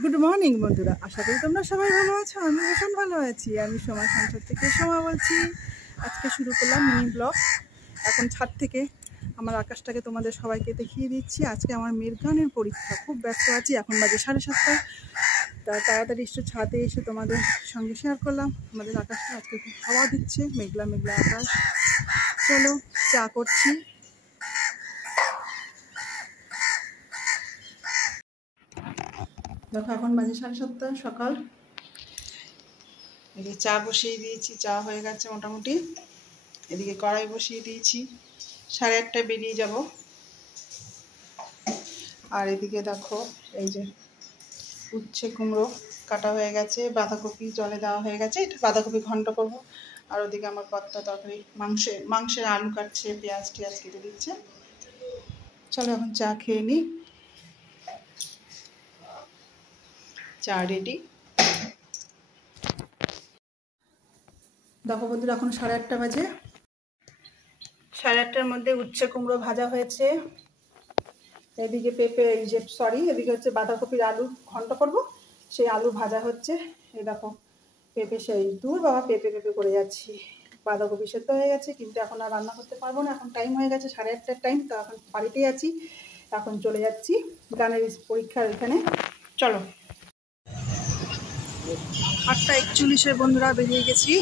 Good morning বন্ধুরা, আশা করি তোমরা সবাই ভালো আছো। আমি ভীষণ ভালো আছি। আমি সময় সংসার থেকে সময় বলছি। আজকে শুরু করলাম মিনি ব্লগ। এখন ছাদ থেকে আমার আকাশটাকে তোমাদের সবাইকে দেখিয়ে দিচ্ছি। আজকে আমার মেয়ের গানের পরীক্ষা, খুব ব্যস্ত আছি। এখন বাজে 7:30। তাড়াতাড়ি একটু ছাদে এসে তোমাদের সঙ্গে শেয়ার করলাম। আমাদের আকাশটা আজকে খুব হাওয়া দিচ্ছে, মেঘলা মেঘলা আকাশ। চলো চা করছি। দেখো এখন বাজে 7:30 সকাল। এদিকে চা বসিয়ে দিয়েছি, চা হয়ে গেছে মোটামুটি। এদিকে কড়াই বসিয়ে দিয়েছি, 8:30টায় বেরিয়ে যাব। আর এদিকে দেখো এই যে উচ্ছে কুমড়ো কাটা হয়ে গেছে, বাঁধাকপি জলে দেওয়া হয়ে গেছে, এটা বাঁধাকপি ঘন্ট করবো। আর ওদিকে আমার কর্তা তরকারি মাংসের আলু কাটছে, পেঁয়াজ টিয়াজ কেটে দিচ্ছে। চলো এখন চা খেয়ে নিই। চা রেডি। দেখো বন্ধুরা এখন 8:30 বাজে। 8:30টার মধ্যে উচ্ছে কুমড়ো ভাজা হয়েছে। এদিকে এদিকে হচ্ছে বাঁধাকপির আলু ঘন্ট করব, সেই আলু ভাজা হচ্ছে। এই দেখো পেঁপে, সেই দূর বাবা পেঁপে পেঁপে করে যাচ্ছি। বাঁধাকপি সেদ্ধ হয়ে গেছে, কিন্তু এখন আর রান্না করতে পারবো না। এখন টাইম হয়ে গেছে 8:30টার টাইম, তো এখন বাড়িতেই আছি। এখন চলে যাচ্ছি গানের পরীক্ষার এখানে। চলো 8:41 বন্ধুরা বেরিয়ে গেছি।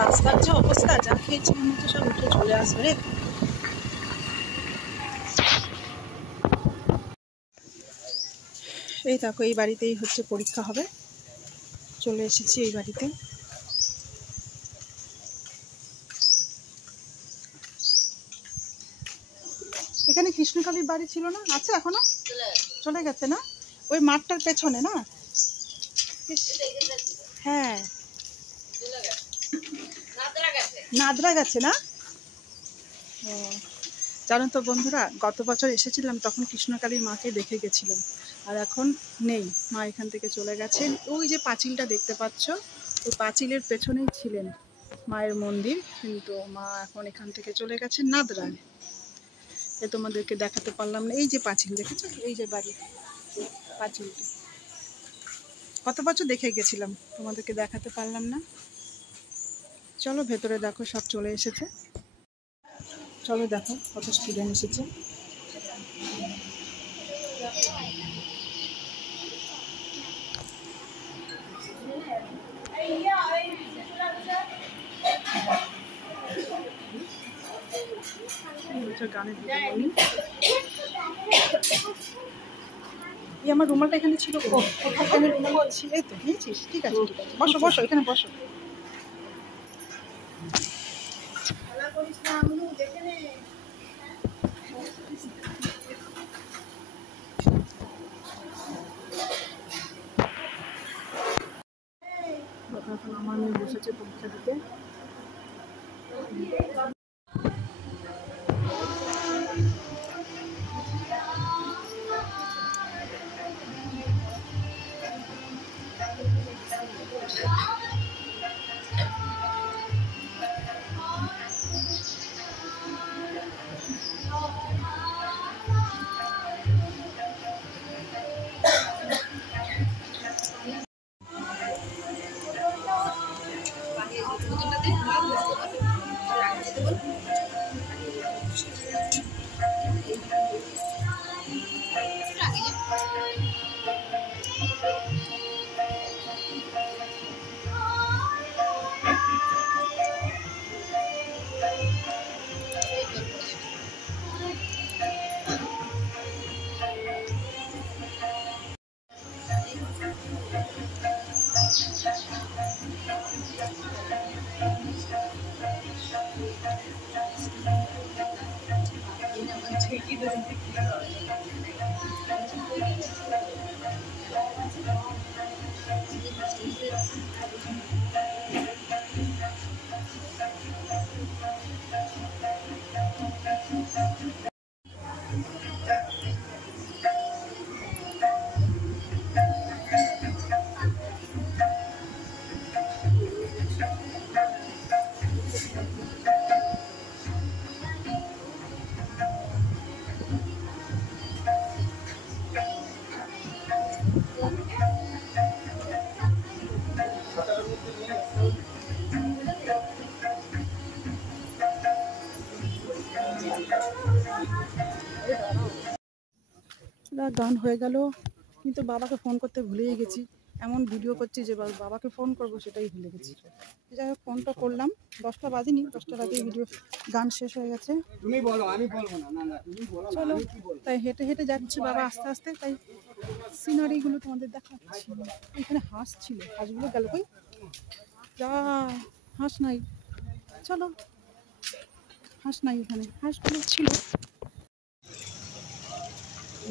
রাস্তার যে অবস্থা, যা খেয়েছি মনে হচ্ছে সব উঠে চলে আসবে রে। এই দেখো এই বাড়িতেই হচ্ছে পরীক্ষা হবে, চলে এসেছি এই বাড়িতে। এখানে কৃষ্ণকালীর বাড়ি ছিল না? আছে এখনো? চলে গেছে না? ওই মাঠটার পেছনে না? হ্যাঁ নাদরা গেছে না? ও জানো তো বন্ধুরা, গত বছর এসেছিলাম, তখন কৃষ্ণকালীর মাকে দেখে গেছিলাম। আর এখন নেই, মা এখান থেকে চলে গেছেন। ওই যে পাঁচিলটা দেখতে পাচ্ছ, ওই পাঁচিলের পেছনেই ছিলেন মায়ের মন্দির, কিন্তু মা এখন এখান থেকে চলে গেছেন নাদরায়। এ তোমাদেরকে দেখাতে পারলাম না। এই যে পাঁচিল দেখেছো, এই যে বাড়ি পাঁচিলটা, গত বছর দেখে গেছিলাম, তোমাদেরকে দেখাতে পারলাম না। চলো ভেতরে দেখো সব চলে এসেছে। চলো দেখো কত স্টুডেন্ট এসেছে। গানের আমার রুমালটা এখানে ছিল, কোথায় রুমাল ছিল? এই তো নিয়েছিস? ঠিক আছে ঠিক আছে, বসো বসো, এখানে বসো। আমার মেয়ে বসেছে পরীক্ষা দিতে। গান হয়ে গেল, কিন্তু বাবাকে ফোন করতে ভুলেই গেছি। এমন ভিডিও করছি যে বাবাকে ফোন করব সেটাই ভুলে গেছি। যাই হোক, ফোনটা করলাম, 10টা বাজেনি, 10টার আগে ভিডিও গান শেষ হয়ে গেছে। তুমি বলো, আমি বলবো না। না না, তুমি বলো, চলো, আমি কি বলবো? তাই হেঁটে হেঁটে যাচ্ছি বাবা আস্তে আস্তে, তাই সিনারিগুলো তোমাদের দেখাচ্ছি। এখানে হাঁস ছিল, হাঁসগুলো গেল কই? যা, হাঁস নাই। চলো, হাঁস নাই এখানে, হাঁসগুলো ছিল।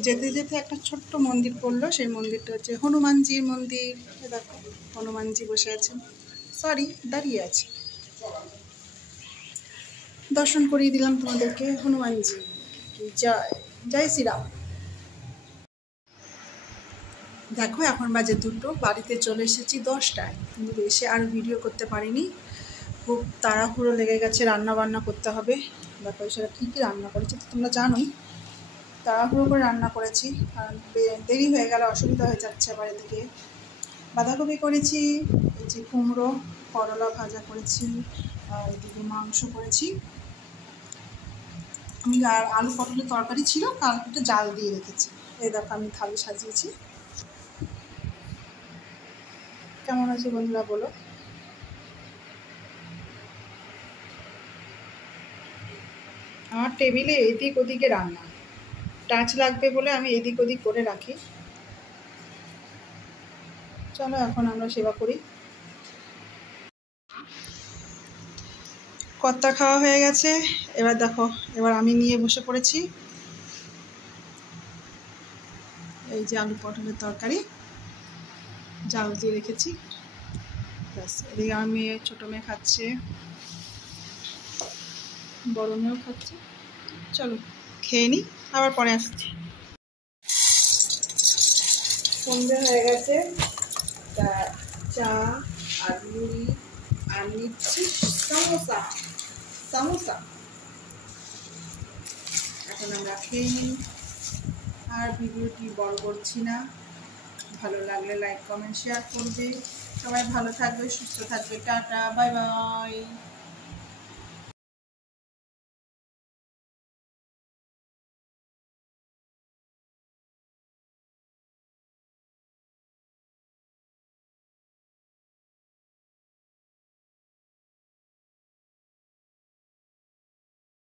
যেতে যেতে একটা ছোট্ট মন্দির পড়লো, সেই মন্দিরটা হচ্ছে হনুমানজির মন্দির। দেখো, হনুমানজি বসে আছেন, সরি দাঁড়িয়ে আছে। দর্শন করিয়ে দিলাম তোমাদেরকে হনুমানজি। জয় জয় শ্রীরাম। দেখো, এখন বাজে 2টো, বাড়িতে চলে এসেছি 10টায়, কিন্তু এসে আর ভিডিও করতে পারিনি। খুব তাড়াহুড়ো লেগে গেছে, রান্না বান্না করতে হবে। দেখো সেটা কী কী রান্না করেছি তো তোমরা জানোই। তাড়াহুড়ো করে রান্না করেছি, কারণ দেরি হয়ে গেলে অসুবিধা হয়ে যাচ্ছে বাড়ি থেকে। বাঁধাকপি করেছি, এই যে কুমড়ো, করলা ভাজা করেছি, আর এদিকে মাংস করেছি। আমি আর আলু পটলের তরকারি ছিল, কালকে জাল দিয়ে রেখেছি। এই দেখো আমি থালি সাজিয়েছি। কেমন আছে বন্ধুরা বলো? আমার টেবিলে এদিক ওদিকে রান্না, টাচ লাগবে বলে আমি এদিক ওদিক করে রাখি। চলো এখন আমরা সেবা করি। কর্তা খাওয়া হয়ে গেছে, এবার দেখো, এবার আমি নিয়ে বসে পড়েছি। এই যে আলু পটলের তরকারি জাল দিয়ে রেখেছি, ব্যাস। এদিকে আমার মেয়ে, ছোটো মেয়ে খাচ্ছে, বড় মেয়েও খাচ্ছে। চলো খেয়ে নিই, আবার পরে আসছি। সন্ধ্যে হয়ে গেছে, তা চা আর মুড়ি আর নিচ্ছি সমোসা। সমোসা এখন আমরা খেয়ে নিই। আর ভিডিওটি বড় করছি না, ভালো লাগলে লাইক কমেন্ট শেয়ার করবে। সবাই ভালো থাকবে, সুস্থ থাকবে। Tata, bye bye.